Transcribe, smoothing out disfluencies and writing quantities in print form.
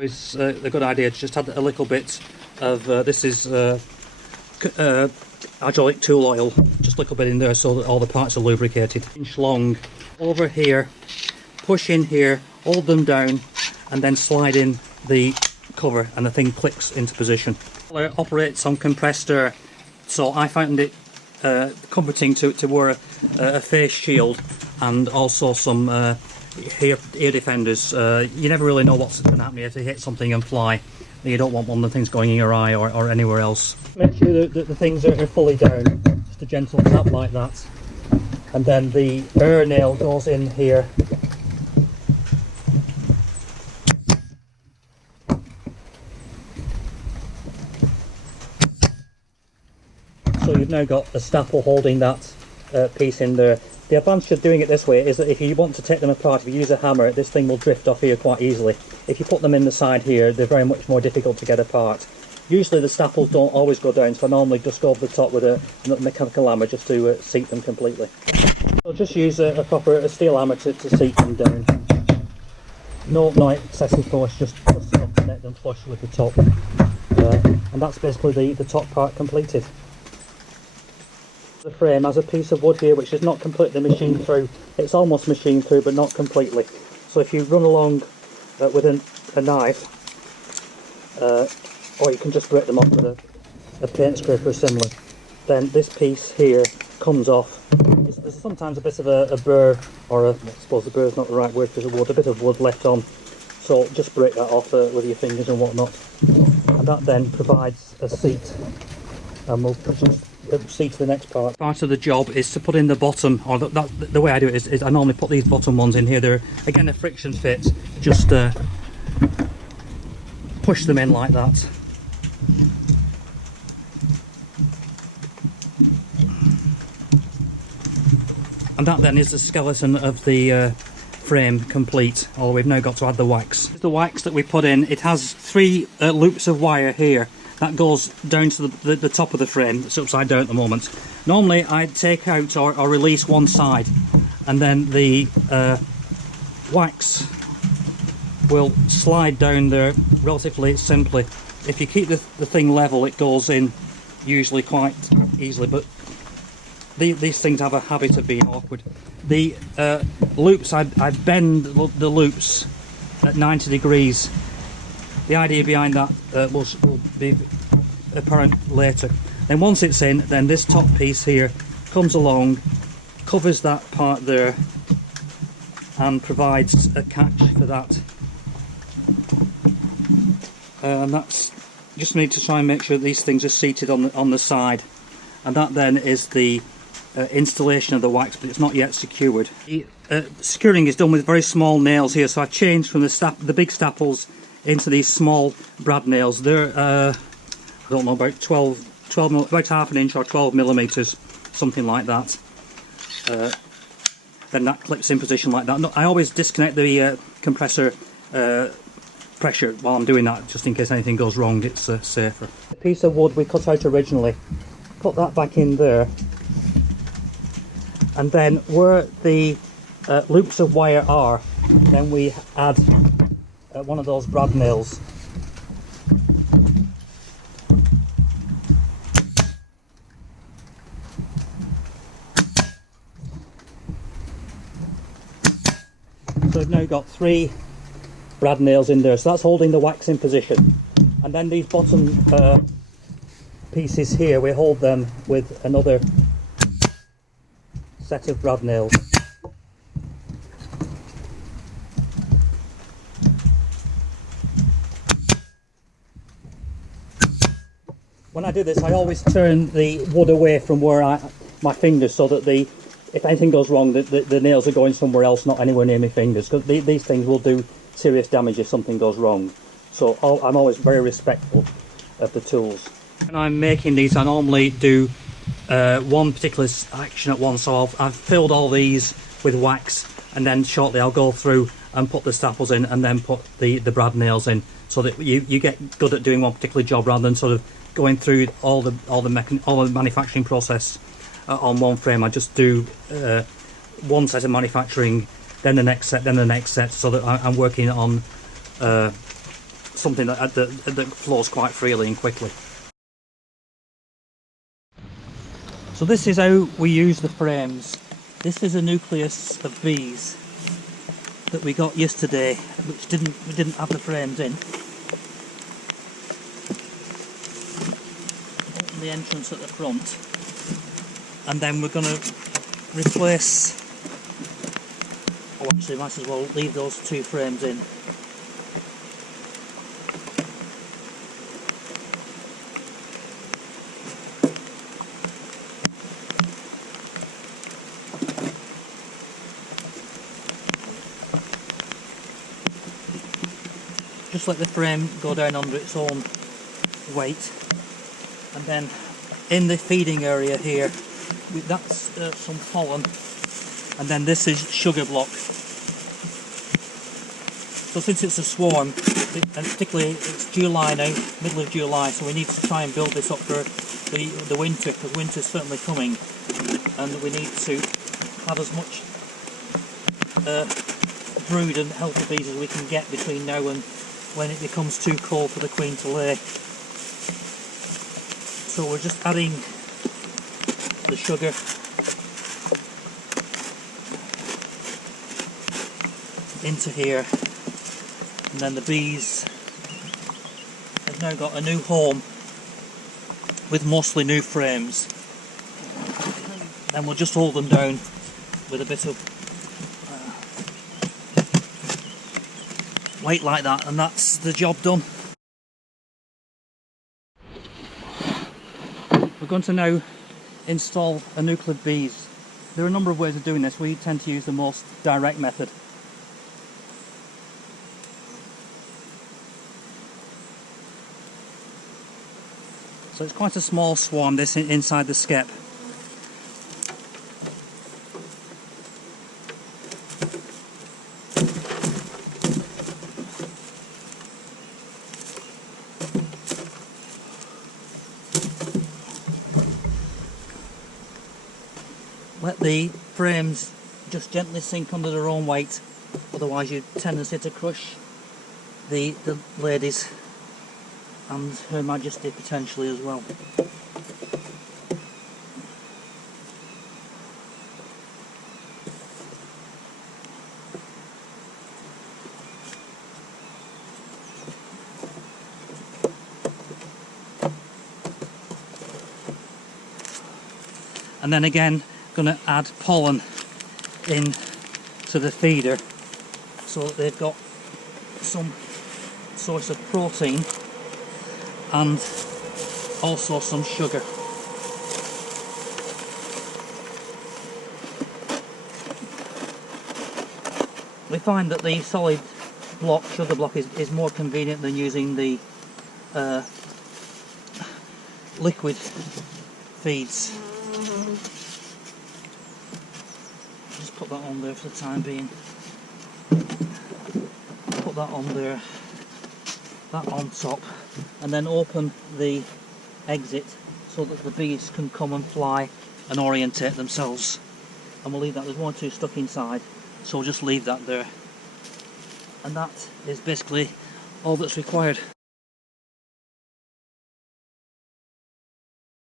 It's a good idea to just add a little bit of this is hydraulic tool oil, just a little bit in there so that all the parts are lubricated. Inch long over here, push in here, hold them down, and then slide in the cover, and the thing clicks into position. It operates on compressed air, so I found it comforting to wear a face shield and also some ear defenders. You never really know what's going to happen if you hit something and fly. You don't want one of the things going in your eye or anywhere else. Make sure that the things are fully down, just a gentle tap like that, and then the air nail goes in here. So you've now got a staple holding that piece in there. The advantage of doing it this way is that if you want to take them apart, if you use a hammer, this thing will drift off here quite easily. If you put them in the side here, they're very much more difficult to get apart. Usually the staples don't always go down, so I normally just go over the top with a mechanical hammer just to seat them completely. So just use a proper steel hammer to seat them down. No excessive force, just enough to make them flush with the top. And that's basically the top part completed. The frame has a piece of wood here which is not completely machined through. It's almost machined through but not completely. So if you run along with a knife, or you can just break them off with a paint scraper or similar, then this piece here comes off. There's sometimes a bit of a burr, or I suppose the burr is not the right word because of wood, a bit of wood left on. So just break that off with your fingers and whatnot. And that then provides a seat, and we'll just proceed to the next part. Part of the job is to put in the bottom, or the way I do it is I normally put these bottom ones in here. They're again a friction fit, just push them in like that. And that then is the skeleton of the frame complete. Although we've now got to add the wax. The wax that we put in, it has 3 loops of wire here. That goes down to the top of the frame. It's upside down at the moment. Normally I'd take out or release one side, and then the wax will slide down there relatively simply. If you keep the thing level, it goes in usually quite easily, but these things have a habit of being awkward. The loops, I bend the loops at 90 degrees. The idea behind that will be apparent later. Then once it's in, then this top piece here comes along, covers that part there, and provides a catch for that. And that's just need to try and make sure these things are seated on the side. And that then is the installation of the wax, but it's not yet secured. The securing is done with very small nails here, so I changed from the big staples into these small brad nails. They're I don't know, about 12 about half an inch or 12 millimeters, something like that. Then that clips in position like that. No, I always disconnect the compressor pressure while I'm doing that, just in case anything goes wrong. It's safer. The piece of wood we cut out originally, put that back in there, and then where the loops of wire are, then we add one of those brad nails. So we've now got 3 brad nails in there, so that's holding the wax in position. And then these bottom pieces here, we hold them with another set of brad nails. When I do this, I always turn the wood away from where my fingers, so that if anything goes wrong, the nails are going somewhere else, not anywhere near my fingers, because these things will do serious damage if something goes wrong. So I'm always very respectful of the tools. When I'm making these, I normally do one particular action at once. So I've filled all these with wax, and then shortly I'll go through and put the staples in, and then put the brad nails in, so that you get good at doing one particular job rather than sort of going through all the manufacturing process on one frame. I just do one set of manufacturing, then the next set, then the next set, so that I'm working on something that flows quite freely and quickly. So this is how we use the frames. This is a nucleus of bees that we got yesterday, which we didn't have the frames in. Open the entrance at the front, and then we're going to replace. Oh, actually, might as well leave those two frames in. Just let the frame go down under its own weight, and then in the feeding area here, that's some pollen, and then this is sugar block. So since it's a swarm, and particularly it's July now, middle of July, so we need to try and build this up for the winter, because winter's certainly coming, and we need to have as much brood and healthy bees as we can get between now and when it becomes too cold for the queen to lay. So we're just adding the sugar into here, and then the bees have now got a new home with mostly new frames. Then we'll just hold them down with a bit of weight like that, and that's the job done. We're going to now install a nucleus of bees. There are a number of ways of doing this. We tend to use the most direct method. So it's quite a small swarm, this, inside the skep. Let the frames just gently sink under their own weight, otherwise you tendency to crush the ladies and Her Majesty potentially as well. And then again, going to add pollen in to the feeder so that they've got some source of protein and also some sugar. We find that the solid block, sugar block, is more convenient than using the liquid feeds. Just put that on there for the time being. Put that on there, that on top, and then open the exit so that the bees can come and fly and orientate themselves. And we'll leave that, there's one or two stuck inside, so we'll just leave that there. And that is basically all that's required.